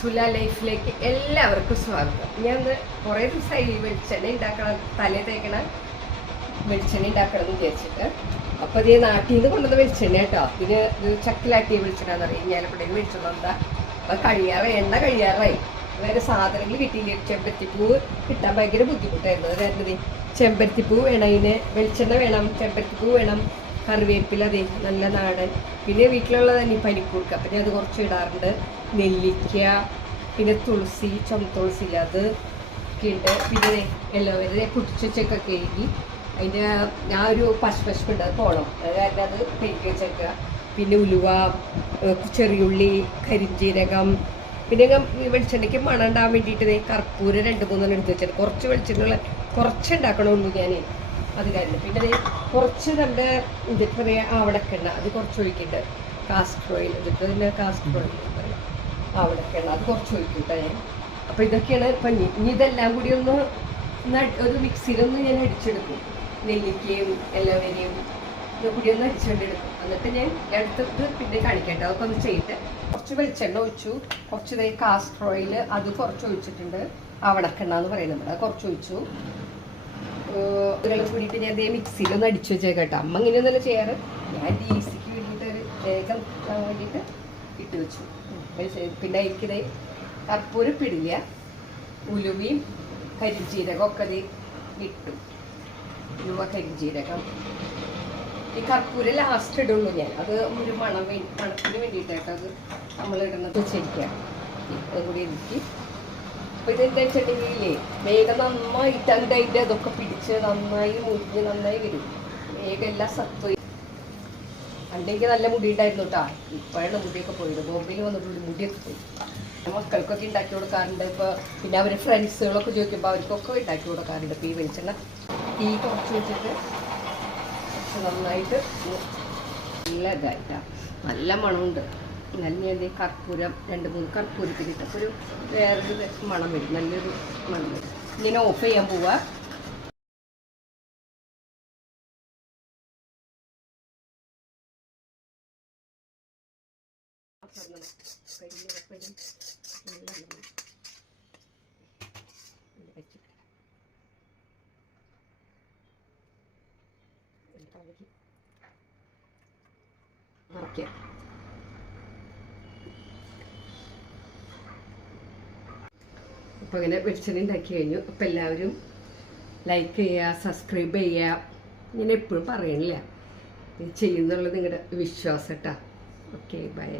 സുല ലൈഫിലേക്ക് എല്ലാവർക്കും സ്വാഗതം. ഞാൻ കുറേ ദിവസമായി വെളിച്ചെണ്ണ ഉണ്ടാക്കണം, തലേ തേക്കണ വെളിച്ചെണ്ണ ഉണ്ടാക്കണം എന്ന് വിചാരിച്ചിട്ട്. അപ്പോൾ അതേ നാട്ടിൽ നിന്ന് കൊണ്ടുവന്ന വെളിച്ചെണ്ണ കേട്ടോ. ഇത് ചക്കിലാട്ടിയ വെളിച്ചെണ്ണ എന്ന് പറയും. ഞാനിപ്പോഴേക്കും വെളിച്ചെണ്ണ എന്താ അപ്പം കഴിയാറായി, എണ്ണ കഴിയാറായി. വേറെ സാധനങ്ങൾ കിട്ടിയില്ല. ചെമ്പരത്തിപ്പൂവ് കിട്ടാൻ ഭയങ്കര ബുദ്ധിമുട്ടായിരുന്നു. അതായത് ചെമ്പരത്തിപ്പൂ വേണം, ഇതിന് വെളിച്ചെണ്ണ വേണം, ചെമ്പരത്തിപ്പൂ വേണം, കറിവേപ്പില, അതെ നല്ല നാടൻ. പിന്നെ വീട്ടിലുള്ളത് തന്നെ പനിക്കൂർക്ക, അപ്പം ഞാൻ അത് കുറച്ച് ഇടാറുണ്ട്. നെല്ലിക്ക, പിന്നെ തുളസി, ചുമത്തുളസി ഇല്ല അത് ഒക്കെ ഉണ്ട്. പിന്നെ എല്ലാവരും പൊട്ടിച്ചൊക്കെ കഴുകി അതിൻ്റെ ഞാൻ ഒരു പശുണ്ട്, അത് പോകണം, അത് കാരണം അത് കഴുകി വെച്ചേക്കുക. പിന്നെ ഉലുവ, ചെറിയുള്ളി, കരിഞ്ജീരകം, പിന്നെ വെളിച്ചെണ്ണയ്ക്ക് മണം ഉണ്ടാകാൻ വേണ്ടിയിട്ട് കർപ്പൂരം 2-3 എടുത്ത് വെച്ചിട്ട് കുറച്ച് വെളിച്ചെണ്ണ കുറച്ച് ഉണ്ടാക്കണമുള്ളൂ ഞാൻ, അത് കാരണം. പിന്നെ കുറച്ച് നമ്മുടെ ഇതിപ്പോൾ പറയുക ആവണക്കെണ്ണ, അത് കുറച്ച് ഒഴിക്കുന്നുണ്ട്. കാസ്റ്റർ ഓയിൽ, ഇതിപ്പോൾ തന്നെ കാസ്റ്റർ ഓയിൽ പറയാം, ആവണക്കെണ്ണ അത് കുറച്ച് ഒഴിക്കൂട്ടോ ഞാൻ. അപ്പോൾ ഇതൊക്കെയാണ് ഇപ്പം. ഇനി ഇതെല്ലാം കൂടി ഒന്ന് ഒരു മിക്സിയിലൊന്ന് ഞാൻ അടിച്ചെടുക്കും. നെല്ലിക്കയും എല്ലാവരെയും കൂടി ഒന്ന് അടിച്ചുകൊണ്ടെടുക്കും. എന്നിട്ട് ഞാൻ എടുത്തിട്ട് പിന്നെ കാണിക്കട്ടെ. അതൊക്കെ ഒന്ന് ചെയ്തിട്ട് കുറച്ച് വെളിച്ചെണ്ണ ഒഴിച്ചു, കുറച്ച് കാസ്റ്റർ ഓയിൽ അത് കുറച്ച് ഒഴിച്ചിട്ടുണ്ട്. ആവണക്കെണ്ണ എന്ന് പറയുന്നത് അത് കുറച്ച് ഒഴിച്ചു. ഇതെല്ലാം കൂടിയിട്ട് ഞാൻ അതേ മിക്സിയിലൊന്ന് അടിച്ചു വെച്ചേക്കട്ടെ. അമ്മ ഇങ്ങനെയൊന്നല്ല ചെയ്യാറ്, ഞാൻ ഈസിക്ക് വേണ്ടിയിട്ട് ഒരു വേഗം വേണ്ടിയിട്ട് ഇട്ട് വെച്ചു. പിന്നെ എനിക്കിത് കർപ്പൂരപ്പിടില്ല, ഉലുവയും കരിഞ്ജീരകം ഒക്കെ അത് ഇട്ടു. ഉലുവ, കരിഞ്ജീരകം, ഈ കർപ്പൂരം ലാസ്റ്റ് ഇടുള്ളൂ ഞാൻ. അത് ഒരു മണത്തിന് വേണ്ടിയിട്ടായിട്ട് അത് നമ്മൾ ഇടുന്നത് വെച്ചിരിക്കാം. അതുകൂടി എനിക്ക് അപ്പോൾ ഇതെന്താ വെച്ചിട്ടുണ്ടെങ്കിലേ വേഗം നന്നായിട്ട് അതിൻ്റെ അതൊക്കെ പിടിച്ച് നന്നായി മുരിഞ്ഞ് നന്നായി വരും. വേഗം എല്ലാ സത്വം. പണ്ടെനിക്ക് നല്ല മുടി ഉണ്ടായിരുന്നു കേട്ടോ. ഇപ്പോഴാണ് മുടിയൊക്കെ പോയത്. ബോംബെയിൽ വന്നിട്ടുള്ള മുടിയൊക്കെ പോയി. മക്കൾക്കൊക്കെ ഉണ്ടാക്കി കൊടുക്കാറുണ്ട്. ഇപ്പോൾ പിന്നെ അവർ ഫ്രണ്ട്സുകളൊക്കെ ചോദിക്കുമ്പോൾ അവർക്കൊക്കെ ഉണ്ടാക്കി കൊടുക്കാറുണ്ട്. ഇപ്പോൾ ഈ വെളിച്ചെണ്ണ തീ കുറച്ച് വെച്ചിട്ട് നന്നായിട്ട് നല്ല ഇതായിട്ടാണ്, നല്ല മണമുണ്ട്. നല്ല ഞാൻ കർപ്പൂരം 2-3 കർപ്പൂരത്തിന് ഇട്ടപ്പോൾ ഒരു വേറൊരു മണം വരും, നല്ലൊരു മണം വരും. ഇങ്ങനെ ഓഫ് ചെയ്യാൻ പോവുക. ഓക്കെ, അപ്പോൾ ഇങ്ങനെ വെളിച്ചെണ്ണ ഉണ്ടാക്കി കഴിഞ്ഞു. അപ്പോൾ എല്ലാവരും ലൈക്ക് ചെയ്യുക, സബ്സ്ക്രൈബ് ചെയ്യുക. ഞാൻ എപ്പോഴും പറയണില്ല, ചെയ്യുന്നുള്ളത് നിങ്ങളുടെ വിശ്വാസം കേട്ടോ. Okay, by.